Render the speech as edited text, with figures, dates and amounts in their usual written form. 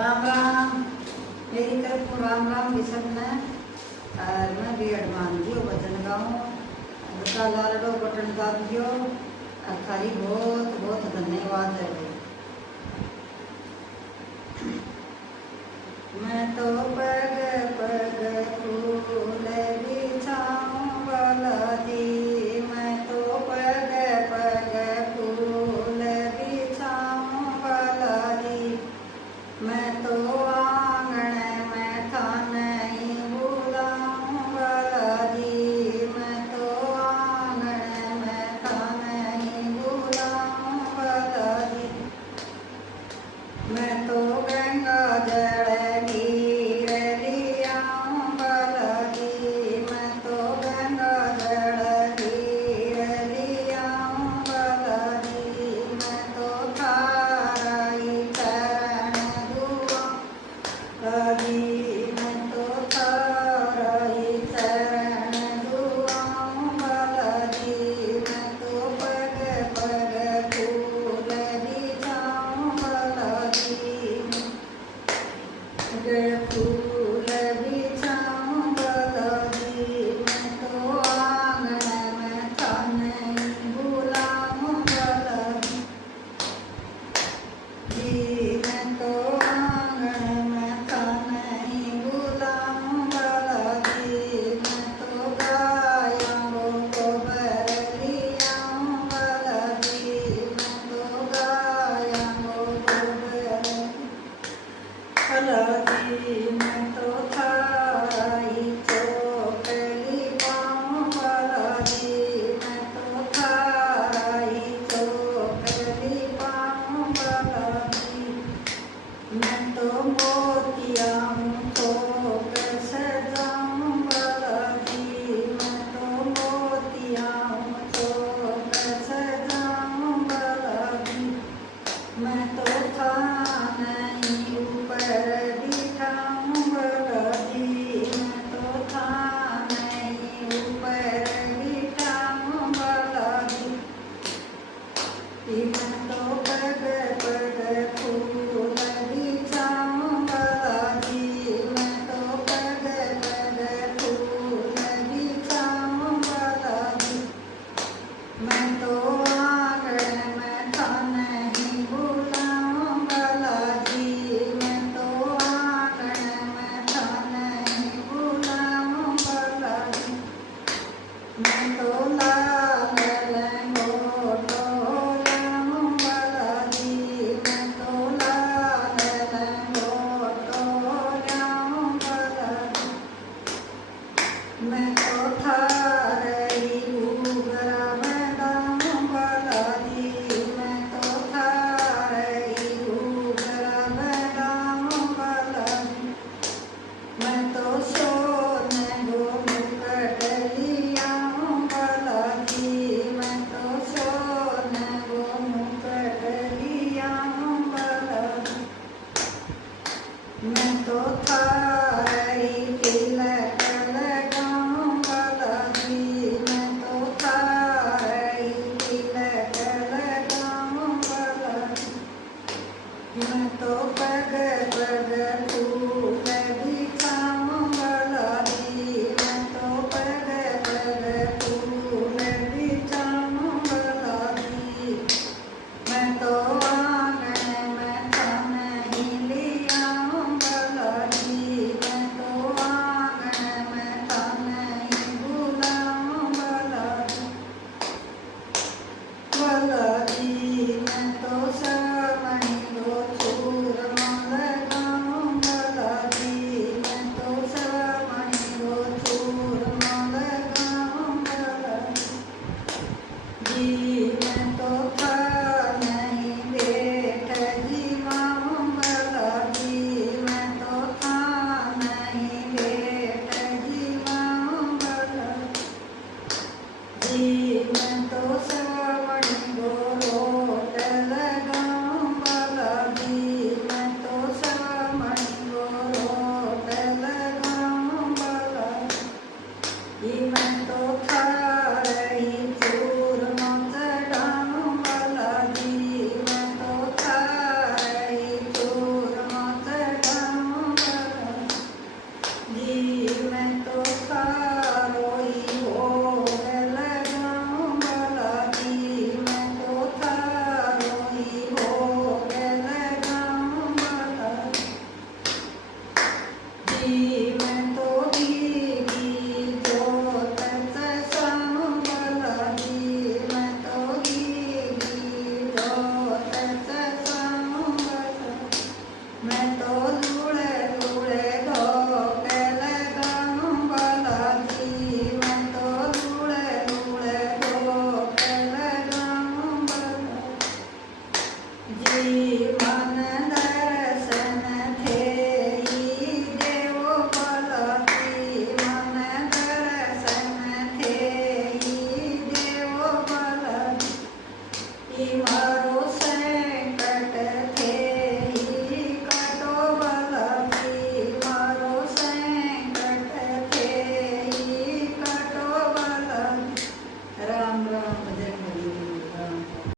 राम राम। मेरी तरफ को राम राम भी सबने। और मैं भी अडमान दियो भजन गाऊँ लाडो बटन दाबियो। थारी बहुत बहुत धन्यवाद है। मैं तो पग पग फूल बिछाऊं बालाजी। मैं तो पग पग फूल बिछाऊं बालाजी। मैं तो आंगन में थान ही बुलाऊं बालाजी। मैं तो आंगन में थान ही बुलाऊं बालाजी। मैं तो गंगा जल नीर लियाऊं बालाजी। मैं तो गंगा जल नीर लियाऊं बालाजी। मैं तो थारा ही चरण दुआऊं बालाजी। मैं तो थारा ही चरण दुआऊं बालाजी। मैं तो पग पग फूल बिछाऊं बालाजी। फूल बिछाऊं बालाजी। मैं तो आंगन में थान ही बुलाऊं बालाजी। मैं तो आंगन में थान ही बुलाऊं बालाजी। मैं तो गायों को बर लियाऊं बालाजी। मैं तो गायों को बर बालाजी। मैं तो थाई चोकली पाऊं बालाजी। मैं तो थाई चोकली पाऊं बालाजी। मैं तो मोतियाऊं थोक सजाऊं बालाजी। मैं तो मोतियाऊं थोक सजाऊं बालाजी। मैं तो थान ही ऊपर बिठाऊं बालाजी। मैं तो थान ही ऊपर बिठाऊं बालाजी। मैं तो पग पग फूल बिछाऊं बालाजी। मैं तो पग पग फूल बिछाऊं बालाजी। मैं तो आंगन में थान ही बुलाऊं बालाजी। मैं तो आंगन में थान ही बुलाऊं बालाजी। मैं तो लाल लंगोटो लाऊं बालाजी। मैं तो लाल लंगोटो लाऊं बालाजी। मैं तो थारी घूघरा बनाऊं बालाजी। मैं तो थारी घूघरा बनाऊं बालाजी। मैं तो सोने को मुकुट लियाऊं बालाजी। मैं तो सोने को मुकुट लियाऊं बालाजी। मैं तो थारी तिलक लगाऊं बालाजी। मैं तो थारी तिलक लगाऊं बालाजी। मैं तो पग पग फूल